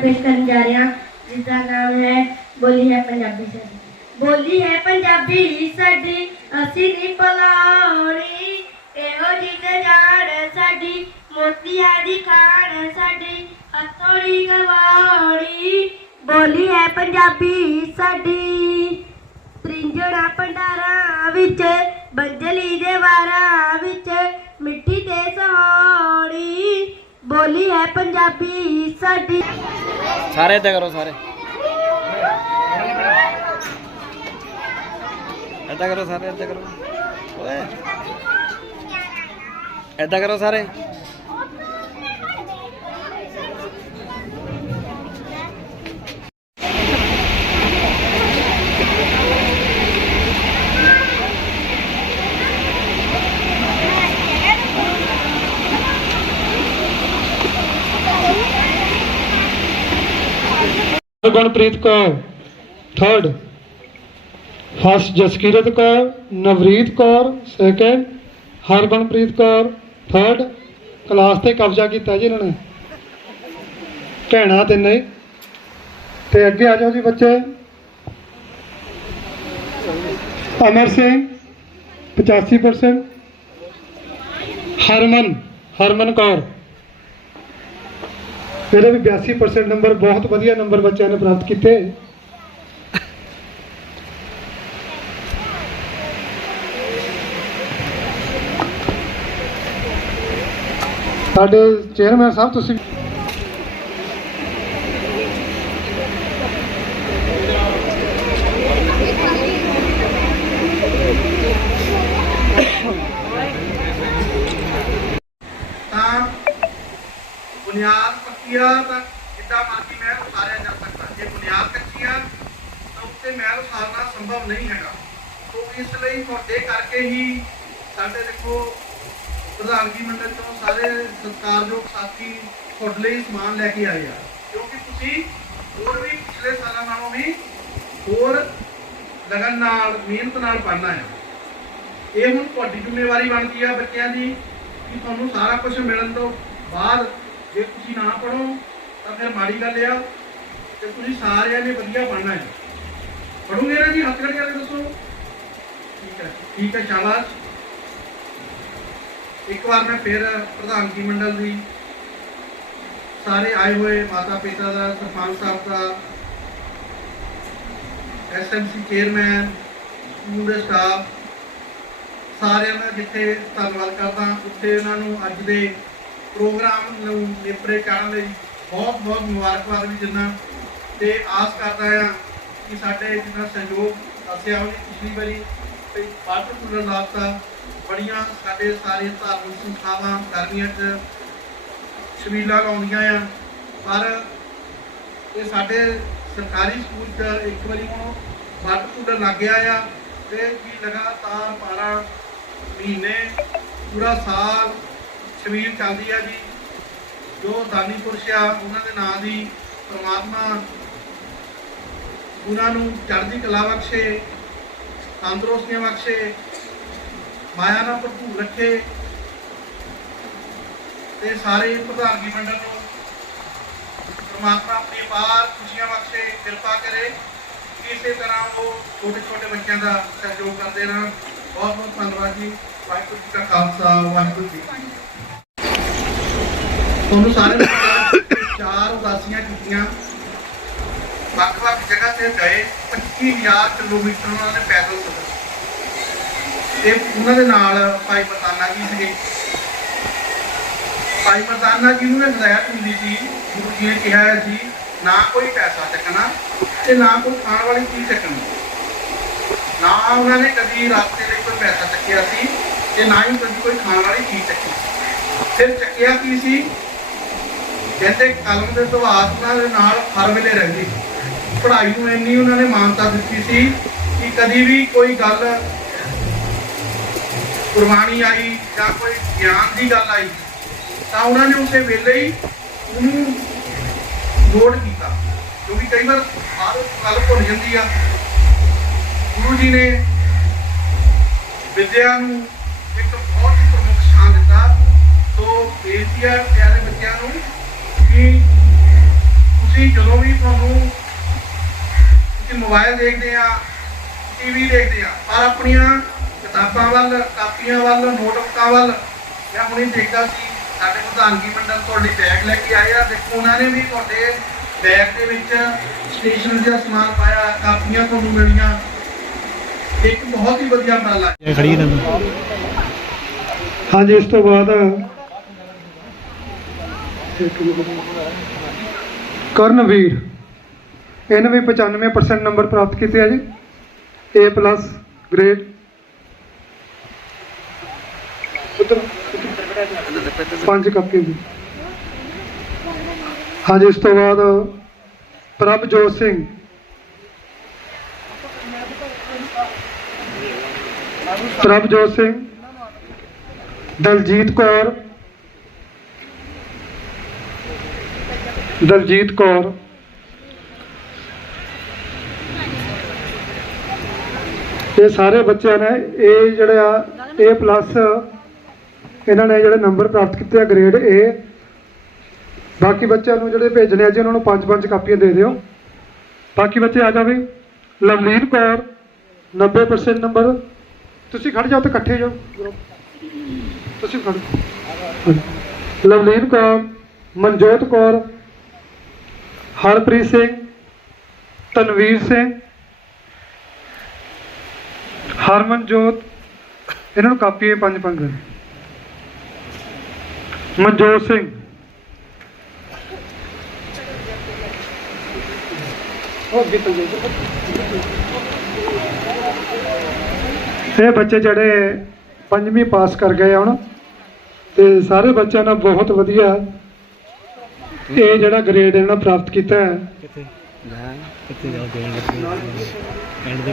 ਪੇਸ਼ ਕਰਨ ਜਾ ਰਹੇ ਹਾਂ ਜਿਸ ਦਾ ਨਾਮ ਹੈ ਬੋਲੀ ਹੈ ਪੰਜਾਬੀ ਸਾਡੀ। ਬੋਲੀ ਹੈ ਪੰਜਾਬੀ ਸਾਡੀ, ਅਸੀਂ ਨਹੀਂ ਭੁਲਾਉਣੀ, ਇਹੋ ਜੀ ਜਾਣ ਸਾਡੀ, ਮੋਤੀਆਂ ਦੀ ਖਾਣ ਸਾਡੀ ਹੱਥੋੜੀ ਗਵਾਉਣੀ। ਬੋਲੀ ਹੈ ਪੰਜਾਬੀ ਸਾਡੀ ਤ੍ਰਿੰਜਣਾ ਭੰਡਾਰਾਂ ਵਿੱਚ, ਬੰਜਲੀ ਦੇ ਵਾਰਾਂ ਵਿੱਚ ਮਿੱਠੀ ਤੇ ਸੋਹਣੀ ਬੋਲੀ ਹੈ ਪੰਜਾਬੀ, ਸਾਡੀ ਸਾਰੇ ਏਦਾਂ ਕਰੋ ਸਾਰੇ। ਏਦਾਂ ਕਰੋ ਸਾਰੇ ਏਦਾਂ ਕਰੋ। ਓਏ। ਏਦਾਂ ਕਰੋ ਸਾਰੇ। Gunpreet Kaur third first Jaskirat Kaur, Navreet Kaur second Hargunpreet Kaur third class ਤੇ ਕਬਜ਼ਾ ਕੀਤਾ ਜੀ ਇਹਨਾਂ ਨੇ। ਭੈਣਾਂ ਤਿੰਨੇ ਤੇ ਅੱਗੇ ਆ ਜਾਓ ਜੀ ਬੱਚੇ। ਅਮਰ ਸਿੰਘ 85% ਹਰਮਨ ਹਰਮਨ ਕੌਰ। ਇਹਦੇ ਵੀ 82% ਨੰਬਰ ਬਹੁਤ ਵਧੀਆ ਨੰਬਰ ਬੱਚਿਆਂ ਨੇ ਪ੍ਰਾਪਤ ਕੀਤੇ ਸਾਡੇ ਚੇਅਰਮੈਨ ਸਾਹਿਬ ਤੁਸੀਂ ਤਾਂ ਬੁਨਿਆਦ ਪੱਕੀ ਆ ਤਾਂ ਜਿੱਦਾਂ ਮਰਜ਼ੀ ਮਹਿਲ ਉਸਾਰਿਆ ਜਾ ਸਕਦਾ ਜੇ ਬੁਨਿਆਦ ਕੱਚੀ ਆ ਤਾਂ ਉੱਤੇ ਸੰਭਵ ਨਹੀਂ ਹੈਗਾ। ਸੋ ਇਸ ਲਈ ਤੁਹਾਡੇ ਕਰਕੇ ਹੀ ਸਾਡੇ ਦੇਖੋ ਪ੍ਰਧਾਨਗੀ ਮੰਡਲ ਤੋਂ ਸਾਰੇ ਸਤਿਕਾਰਯੋਗ ਸਾਥੀ ਤੁਹਾਡੇ ਲਈ ਸਮਾਨ ਲੈ ਕੇ ਆਏ ਆ। ਕਿਉਂਕਿ ਤੁਸੀਂ ਹੋਰ ਵੀ ਪਿਛਲੇ ਸਾਲਾਂ ਨਾਲੋਂ ਵੀ ਹੋਰ ਲਗਨ ਨਾਲ, ਮਿਹਨਤ ਨਾਲ ਪੜ੍ਹਨਾ ਹੈ। ਇਹ ਹੁਣ ਤੁਹਾਡੀ ਜ਼ਿੰਮੇਵਾਰੀ ਬਣਦੀ ਆ ਬੱਚਿਆਂ ਦੀ ਕਿ ਤੁਹਾਨੂੰ ਸਾਰਾ ਕੁਝ ਮਿਲਣ ਤੋਂ ਬਾਅਦ ਜੇ ਤੁਸੀਂ ਨਾ ਪੜੋ ਤਾਂ ਫਿਰ ਮਾੜੀ ਗੱਲ ਆ ਤੇ ਤੁਸੀਂ ਸਾਰਿਆਂ ਨੇ ਵਧੀਆ ਪੜ੍ਹਨਾ ਹੈ। ਪੜੋਗੇ ਨਾ ਜੀ, ਹੱਥ ਖੜੇ ਕਰਕੇ ਦੱਸੋ। ਠੀਕ ਹੈ ਠੀਕ ਹੈ, ਸ਼ਾਬਾਸ਼। ਇੱਕ ਵਾਰ ਮੈਂ ਫਿਰ ਪ੍ਰਧਾਨਗੀ ਮੰਡਲ ਦੀ ਸਾਰੇ ਆਏ ਹੋਏ ਮਾਤਾ ਪਿਤਾ ਦਾ, ਸਰਪੰਚ ਸਾਹਿਬ ਦਾ ਐਸਐਮਸੀ ਚੇਅਰਮੈਨ ਪੂਰੇ ਸਟਾਫ ਸਾਰਿਆਂ ਦਾ ਜਿੱਥੇ ਧੰਨਵਾਦ ਕਰਦਾ। ਉੱਥੇ ਉਹਨਾਂ ਨੂੰ ਅੱਜ ਦੇ ਪ੍ਰੋਗਰਾਮ ਨੂੰ ਨੇਪਰੇ ਕਰਨ ਲਈ ਬਹੁਤ ਬਹੁਤ ਮੁਬਾਰਕਬਾਦ ਵੀ ਦਿੰਦਾ। ਤੇ ਆਸ ਕਰਦਾ ਹਾਂ ਕਿ ਸਾਡੇ ਜਿੰਨਾ ਸਹਿਯੋਗ ਦੱਸਿਆ ਉਹਨੇ ਪਿਛਲੀ ਵਾਰੀ ਤੇ ਵਾਟਰ ਕੂਲਰ ਲਾਤਾ ਬੜੀਆਂ ਸਾਡੇ ਸਾਰੇ ਧਾਰਮਿਕ ਸੰਸਥਾਵਾਂ ਗਰਮੀਆਂ 'ਚ ਛਬੀਲਾਂ ਲਾਉਂਦੀਆਂ ਆ, ਪਰ ਇਹ ਸਾਡੇ ਸਰਕਾਰੀ ਸਕੂਲ 'ਚ ਇੱਕ ਵਾਰੀ ਹੁਣ ਵਾਟਰ ਕੂਲਰ ਲੱਗ ਗਿਆ ਆ ਤੇ ਜੀ ਲਗਾਤਾਰ 12 ਮਹੀਨੇ, ਪੂਰਾ ਸਾਲ ਛਬੀਲ ਚੱਲਦੀ ਆ ਜੀ। ਜੋ ਦਾਨੀ ਪੁਰਸ਼ ਆ ਉਹਨਾਂ ਦੇ ਨਾਂ ਦੀ ਪਰਮਾਤਮਾ ਉਹਨਾਂ ਨੂੰ ਚੜ੍ਹਦੀ ਕਲਾ ਬਖਸ਼ੇ ਤੰਦਰੁਸਤੀਆਂ ਬਖਸ਼ੇ, ਮਾਇਆ ਨਾਲ ਭਰਪੂਰ ਰੱਖੇ ਤੇ ਸਾਰੇ ਪ੍ਰਧਾਨਗੀ ਮੰਡਲ ਨੂੰ ਪਰਮਾਤਮਾ ਆਪਣੀ ਅਪਾਰ ਖੁਸ਼ੀਆਂ ਬਖਸ਼ੇ, ਕਿਰਪਾ ਕਰੇ ਇਸੇ ਤਰ੍ਹਾਂ ਉਹ ਛੋਟੇ ਛੋਟੇ ਬੱਚਿਆਂ ਦਾ ਸਹਿਯੋਗ ਕਰਦੇ ਰਹਿਣ। ਬਹੁਤ ਬਹੁਤ ਧੰਨਵਾਦ ਜੀ। ਵਾਹਿਗੁਰੂ ਜੀ ਕਾ ਖਾਲਸਾ, ਵਾਹਿਗੁਰੂ ਜੀ ਤੁਹਾਨੂੰ ਸਾਰਿਆਂ ਚਾਰ ਉਦਾਸੀਆਂ ਕੀਤੀਆਂ। ਵੱਖ-ਵੱਖ ਜਗ੍ਹਾ ਤੇ ਗਏ 25000 ਕਿਲੋਮੀਟਰ ਉਹਨਾਂ ਨੇ ਪੈਦਲ ਸਫ਼ਰ ਤੇ ਉਹਨਾਂ ਦੇ ਨਾਲ ਭਾਈ ਮਰਦਾਨਾ ਜੀ ਸੀਗੇ। ਭਾਈ ਮਰਦਾਨਾ ਜੀ ਨੂੰ ਹਦਾਇਤ ਹੁੰਦੀ ਸੀ, ਗੁਰੂ ਜੀ ਨੇ ਕਿਹਾ ਸੀ, ਨਾ ਕੋਈ ਪੈਸਾ ਚੱਕਣਾ ਤੇ ਨਾ ਕੋਈ ਖਾਣ ਵਾਲੀ ਚੀਜ਼ ਚੱਕਣੀ। ਨਾ ਉਹਨਾਂ ਨੇ ਕਦੀ ਰਾਸਤੇ ਲਈ ਕੋਈ ਪੈਸਾ ਚੱਕਿਆ ਸੀ ਤੇ ਨਾ ਹੀ ਕਦੀ ਕੋਈ ਖਾਣ ਵਾਲੀ ਚੀਜ਼ ਚੱਕੀ। ਫਿਰ ਚੱਕਿਆ ਕੀ ਸੀ? ਕਹਿੰਦੇ ਕਲਮ ਦੇ ਦਵਾਤ ਦੇ ਨਾਲ ਹਰ ਵੇਲੇ ਰਹਿੰਦੀ ਸੀ। ਪੜ੍ਹਾਈ ਨੂੰ ਇੰਨੀ ਉਹਨਾਂ ਨੇ ਮਾਨਤਾ ਦਿੱਤੀ ਸੀ ਕਿ ਕਦੀ ਵੀ ਕੋਈ ਗੱਲ ਕੁਰਬਾਨੀ ਆਈ ਜਾਂ ਕੋਈ ਗਿਆਨ ਦੀ ਗੱਲ ਆਈ, ਤਾਂ ਉਹਨਾਂ ਨੇ ਉਸੇ ਵੇਲੇ ਹੀ ਉਹਨੂੰ ਨੋਟ ਕੀਤਾ। ਕਿਉਂਕਿ ਕਈ ਵਾਰ ਹਰ ਗੱਲ ਭੁੱਲ ਜਾਂਦੀ ਆ। ਗੁਰੂ ਜੀ ਨੇ ਵਿਦਿਆ ਨੂੰ ਇੱਕ ਬਹੁਤ ਹੀ ਪ੍ਰਮੁੱਖ ਸਥਾਨ ਦਿੱਤਾ। ਸੋ ਬੇਨਤੀ ਹੈ ਪਿਆਰੇ ਬੱਚਿਆਂ ਨੂੰ ਕਿ ਤੁਸੀਂ ਜਦੋਂ ਵੀ ਤੁਹਾਨੂੰ ਮੋਬਾਈਲ ਦੇਖਦੇ ਆ ਟੀਵੀ ਦੇਖਦੇ ਆ ਪਰ ਆਪਣੀਆਂ ਕਿਤਾਬਾਂ ਵੱਲ ਕਾਪੀਆਂ ਵੱਲ ਨੋਟਬੁੱਕਾਂ ਵੱਲ ਮੈਂ ਹੁਣੇ ਦੇਖਦਾ ਸੀ ਸਾਡੇ ਪ੍ਰਧਾਨਗੀ ਮੰਡਲ ਤੁਹਾਡੇ ਬੈਗ ਲੈ ਕੇ ਆਏ ਆ ਦੇਖੋ ਉਹਨਾਂ ਨੇ ਵੀ ਤੁਹਾਡੇ ਬੈਗ ਦੇ ਵਿੱਚ ਸਟੇਸ਼ਨਰੀ ਦਾ ਸਮਾਨ ਪਾਇਆ ਕਾਪੀਆਂ ਤੁਹਾਨੂੰ ਮਿਲੀਆਂ। ਇੱਕ ਬਹੁਤ ਹੀ ਵਧੀਆ ਉਪਰਾਲਾ ਹਾਂਜੀ ਇਸ ਤੋਂ ਬਾਅਦ ਕਰਨਵੀਰ। ਇਹਨੇ ਵੀ 95% ਨੰਬਰ ਪ੍ਰਾਪਤ ਕੀਤੇ ਆ ਜੀ। A ਪਲੱਸ ਗ੍ਰੇਡ ਪੰਜ ਕਾਪੀ ਦੀ ਹਾਂਜੀ, ਇਸ ਤੋਂ ਬਾਅਦ ਪ੍ਰਭਜੋਤ ਸਿੰਘ। ਪ੍ਰਭਜੋਤ ਸਿੰਘ। ਦਲਜੀਤ ਕੌਰ। ਦਲਜੀਤ ਕੌਰ। ਇਹ ਸਾਰੇ ਬੱਚਿਆਂ ਨੇ ਇਹ ਜਿਹੜੇ ਆ, A ਪਲੱਸ ਇਹਨਾਂ ਨੇ ਜਿਹੜੇ ਨੰਬਰ ਪ੍ਰਾਪਤ ਕੀਤੇ ਆ ਗ੍ਰੇਡ A ਬਾਕੀ ਬੱਚਿਆਂ ਨੂੰ ਜਿਹੜੇ ਭੇਜਣੇ ਆ ਜੀ, ਉਹਨਾਂ ਨੂੰ ਪੰਜ ਪੰਜ ਕਾਪੀਆਂ ਦੇ ਦਿਓ। ਬਾਕੀ ਬੱਚੇ ਆ ਜਾਵੇ। ਲਵਲੀਨ ਕੌਰ 90% ਨੰਬਰ ਤੁਸੀਂ ਖੜ ਜਾਓ ਤੇ ਇਕੱਠੇ ਜਾਓ। ਤੁਸੀਂ ਖੜ ਜਾਓ। ਲਵਲੀਨ ਕੌਰ, ਮਨਜੋਤ ਕੌਰ, ਹਰਪ੍ਰੀਤ ਸਿੰਘ, ਤਨਵੀਰ ਸਿੰਘ ਹਰਮਨਜੋਤ ਇਹਨਾਂ ਨੂੰ ਕਾਪੀਆਂ ਪੰਜ ਪੰਜ ਦੇ ਮਨਜੋਤ ਸਿੰਘ। ਇਹ ਬੱਚੇ ਜਿਹੜੇ ਪੰਜਵੀਂ ਪਾਸ ਕਰ ਗਏ ਹੁਣ ਤੇ ਸਾਰੇ ਬੱਚਿਆਂ ਨੇ ਬਹੁਤ ਵਧੀਆ ਇਹ ਜਿਹੜਾ ਗ੍ਰੇਡ ਇਹਨਾਂ ਪ੍ਰਾਪਤ ਕੀਤਾ ਹੈ। ਕਿੱਥੇ? ਐਂਡ ਦੇ